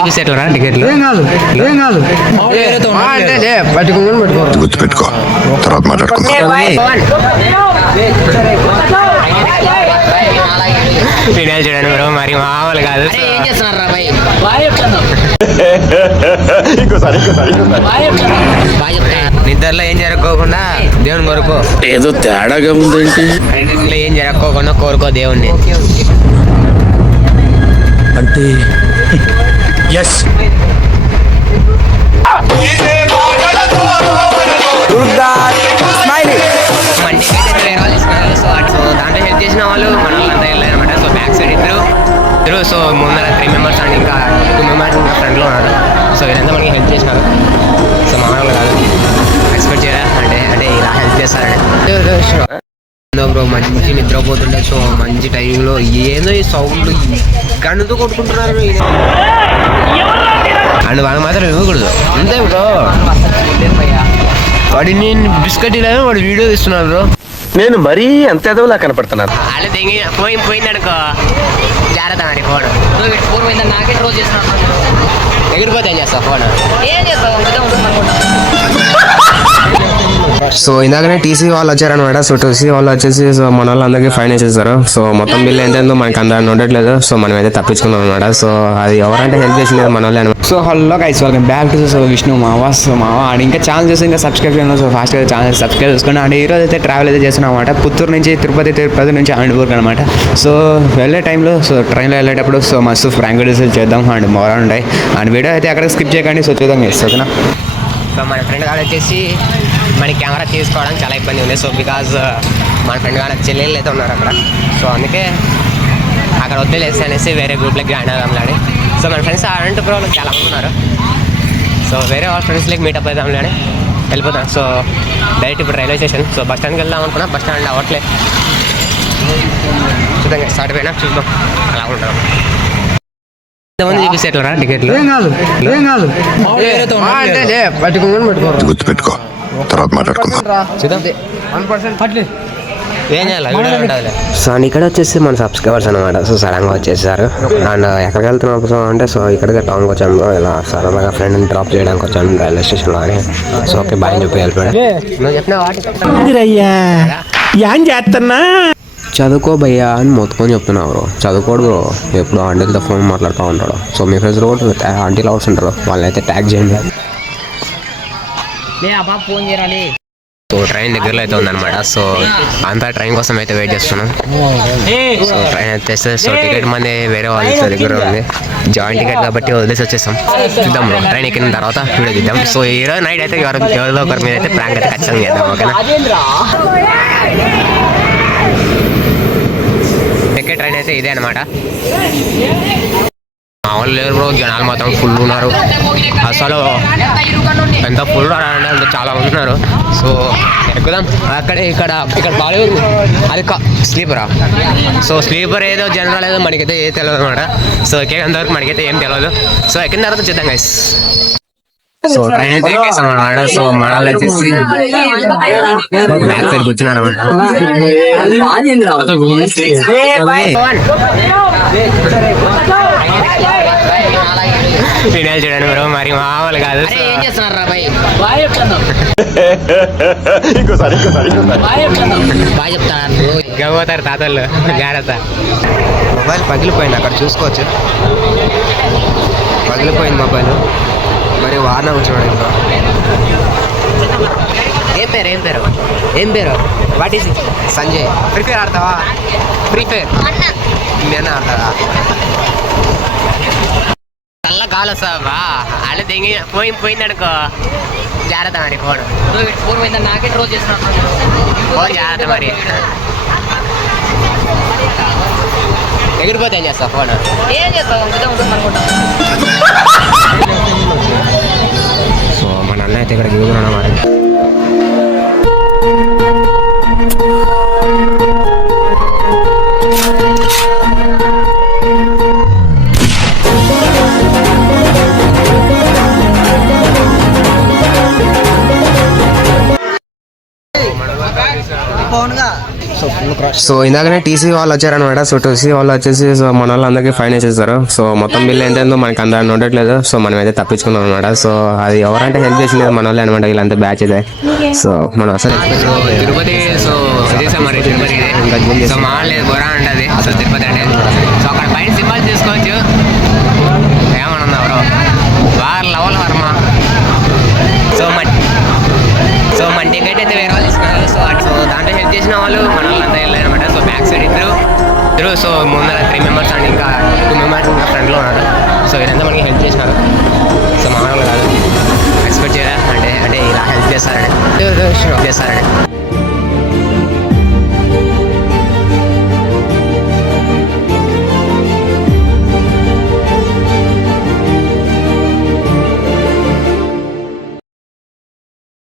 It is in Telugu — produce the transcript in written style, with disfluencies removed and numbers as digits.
చూపిస్తేట్లరా టికెట్లు గుర్తుపెట్టుకో, తర్వాత మాట్లాడుకుందాం. ఫినాల్ చూడండి బ్రో, మరి మామూలు కాదు. ఏం చేస్తున్నారా నిద్రలో ఏం జరగకోకుండా దేవుని కోరుకో. ఏదో తేడాగా ఉందేంటి? నిద్రలో ఏం జరగకోకుండా కోరుకో దేవుణ్ణి. అంటే ఎస్ దాంట్లో హెల్ప్ చేసిన వాళ్ళు మన వాళ్ళంతా వెళ్ళారు అనమాట. సో బ్యాక్ సైడ్ ఇద్దరు, సో ముందర 3 మెంబర్స్ అండ్ ఇంకా 2 మెంబర్స్ ఇంకా ఫ్రంట్లో ఉన్నారు. సో వీరంతా మనకి హెల్ప్ చేసినారు. సో మా వాళ్ళు కాదు, ఎక్స్పెక్ట్ చేయరా అంటే ఇలా హెల్ప్ చేస్తారని బ్రో. మంచి నిద్రపోతుండే. సో మంచి టైంలో ఏదో ఈ సౌండ్ గన్నుతో కొట్టుకుంటున్నారు అండ్ వాళ్ళు మాత్రం ఇవ్వకూడదు అంతే బ్రో. వాడి నేను బిస్కెట్ ఇలా వాడు వీడియో తీస్తున్నాడు బ్రో. నేను మరీ అంత ఎదవలా కనపడుతున్నాను. అలా తెగి పోయిందనుకో జాగ్రత్త మరి. ఫోన్ పోయిందని నాకే ట్రోల్ చేస్తున్నాను. ఎగిరిపోతే ఏం చేస్తావు? ఫోన్ ఏం చేస్తావు? సో ఇందాకనే టీసీ వాళ్ళు వచ్చారనమాట. సో టీసీ వాళ్ళు వచ్చేసి సో మన వాళ్ళందరికీ ఫైన్ వేసేస్తారు. సో మొత్తం బిల్ ఎంతేందో మనకి అందరూ ఉండట్లేదు. సో మనం అయితే తప్పించుకున్నాం అనమాట. సో అది ఎవరంటే హెల్ప్ చేసింది మన వాళ్ళే అనమాట. So hello guys, welcome back to so Vishnu మావా. సో మావా అండ్ ఇంకా ఛానల్ చేసి ఇంకా సబ్స్క్రైబ్ చేయండి. సో ఫాస్ట్గా ఛానల్ సబ్స్క్రైబ్ చేసుకోండి. అండ్ ఈరోజు అయితే ట్రావెల్ అయితే చేస్తున్నాం అనమాట. పుత్తూరు నుంచి తిరుపతి నుంచి అనంతపూర్ అనమాట. సో వెళ్ళే టైంలో సో ట్రైన్లో వెళ్ళేటప్పుడు సో మస్తు ఫ్రాంక్ డీసెల్ చేద్దాం అండ్ మోరా ఉంటాయి. అండ్ వీడియో అయితే అక్కడ స్కిప్ చేయకండి. సో చూద్దాం గైస్, ఓకేనా? సో మన ఫ్రెండ్ గారు వచ్చేసి మన కెమెరా తీసుకోవడానికి చాలా ఇబ్బంది ఉంది. సో బికాజ్ మన ఫ్రెండ్ గారు చెల్లెళ్ళు అయితే ఉన్నారు అక్కడ. సో అందుకే అక్కడ వద్దులేసి అనేసి వేరే గ్రూప్లోకి జాయిన్ అవుదాంలేని. సో మన ఫ్రెండ్స్ అనంతపురంలో చాలామంది ఉన్నారు. సో వేరే వాళ్ళ ఫ్రెండ్స్లోకి మీటప్ అవుదాంలేని వెళ్ళిపోతాం. సో డైరెక్ట్ ఇప్పుడు రైల్వే స్టేషన్. సో బస్ స్టాండ్కి వెళ్దాం అనుకున్నా, బస్ స్టాండ్ అవ్వట్లే. చూద్దాం స్టార్ట్ అయిపోయినా చూద్దాం అలా ఉంటాం. ఎంతమంది చూపిస్తేట్లరా టికెట్లు? గుర్తుపెట్టుకో, తర్వాత మాట్లాడుకుందాం. చూద్దాం ఏం చేయాలి. సో అండ్ ఇక్కడ వచ్చేసి మన సబ్స్క్రైబర్స్ అనమాట. సో సడన్గా వచ్చేసారు. అండ్ ఎక్కడికి వెళ్తున్నాం అంటే సో ఇక్కడికి టౌన్కి వచ్చాము. ఇలా సరదాగా ఫ్రెండ్ని డ్రాప్ చేయడానికి వచ్చాను రైల్వే స్టేషన్లో అని. సో ఓకే బాయ్ అని చెప్పి వెళ్ళిపోయాడు. నువ్వు చెప్పిన చేస్తున్నా చదువుకో భయ్యా అని మొత్తుకొని చెప్తున్నావు. చదువుకోడు బ్రో, ఎప్పుడు ఆంటీలతో ఫోన్ మాట్లాడుతూ ఉంటాడు. సో మీ ఫ్రెండ్స్ కూడా ఆంటీ లవర్స్ ఉంటారు, వాళ్ళైతే ట్యాగ్ చేయండి. ఫోన్ చేయాలి. సో ట్రైన్ దగ్గరలో అయితే ఉందన్నమాట. సో అంతా ట్రైన్ కోసం అయితే వెయిట్ చేస్తున్నాం. సో ట్రైన్ అయితే తెస్తే సో టికెట్ మంది వేరే వాళ్ళ దగ్గర ఉంది. జాయింట్ టికెట్ కాబట్టి వదిలేసి వచ్చేస్తాం. చూద్దాం బ్రో, ట్రైన్ ఎక్కిన తర్వాత వీడియో తీద్దాం. సో ఈరోజు నైట్ అయితే ఎవరిలో ఒకరి మీద అయితే ప్రాంక్ అయితే ఖచ్చితంగా చేద్దాం, ఓకేనా? ఎక్కే ట్రైన్ అయితే ఇదే అనమాట. మామూలు లేరు బ్రో, జనాలు మొత్తం ఫుల్ ఉన్నారు. అసలు ఎంత ఫుల్ అంటే అంత చాలా మంది ఉన్నారు. సో ఎక్కుదాం. ఇక్కడ బాలీవుడ్ అది స్లీపరా. సో స్లీపర్ ఏదో జనరల్ ఏదో మనకైతే ఏ తెలియదు అనమాట. సో ఎక్కేంతవరకు మనకైతే ఏం తెలియదు. సో ఎక్కిన తర్వాత చూద్దాం గైస్. సో ట్రైన్ అయితే ఎక్కేసాం అనమాట. సో మనల్ని వచ్చేసి బ్యాక్ సైడ్ కూర్చున్నారు అనమాట. ఫినాల్ చూడండి బ్రో, మరి మామూలు కాదు. ఏం చేస్తున్నారా పోతారు తాతలు, జాగ్రత్త. మొబైల్ పగిలిపోయింది అక్కడ చూసుకోవచ్చు. పగిలిపోయింది మొబైల్. మరి వార్న కూర్చోండి ఇంకా. ఏం పేరు what is Sanjay. Free Fire ఆడతావా? ఫ్రీ ఫైర్ నేను ఆడతావా? చల్ల కాలు వస్తావా? అలా తెగి పోయిందనుకో జాగ్రత్త మరి. ఫోన్ పోయిందని నాకే ట్రోల్ చేస్తున్నాను. ఫోన్ జాగ్రత్త మరి. ఎగిరిపోతే ఏం చేస్తావు? ఫోన్ ఏం చేస్తావు? సో మన అన్న అయితే ఇక్కడ దిగుతున్నాడు అన్నమాట. సో ఫుల్ సో ఇందాకనే టీసీ వాళ్ళు వచ్చారనమాట. సో టీసీ వాళ్ళు వచ్చేసి సో మన వాళ్ళందరికీ ఫైన్ వేసేస్తారు. సో మొత్తం బిల్ ఎంతైందో మనకి అందరూ ఉండట్లేదు. సో మనం అయితే తప్పించుకున్నాం అనమాట. సో అది ఎవరంటే హెల్ప్ చేసింది మన వాళ్ళే అనమాట. వీళ్ళంతా బ్యాచ్ ఇదే. సో మనం అసలు తిరుపతి సో ఇదే సార్ మరి తిరుపతి ఇదే సో మామూలు బొరా ఉంటుంది అసలు తిరుపతి అంటే. సో అక్కడ పైన సింబల్ తీసుకోవచ్చు. ఏమన్నా ఎవరో వారు లవల్ వర్మ. సో మన టికెట్ అయితే వేరే వాళ్ళు ఇస్తున్నారు. సో దాంట్లో హెల్ప్ చేసిన వాళ్ళు మన వాళ్ళంతా వెళ్ళారు అనమాట. సో బ్యాక్ సైడ్ ఇద్దరు సో ముందర 3 మెంబర్స్ అండ్ ఇంకా 2 మెంబర్స్ ఇంకా ఫ్రంట్లో ఉన్నారు. సో వీరంతా మనకి హెల్ప్ చేసినారు. సో మామూలుగా కాదు ఎక్స్పెక్ట్ చేయాలి అంటే ఇలా హెల్ప్ చేస్తారని.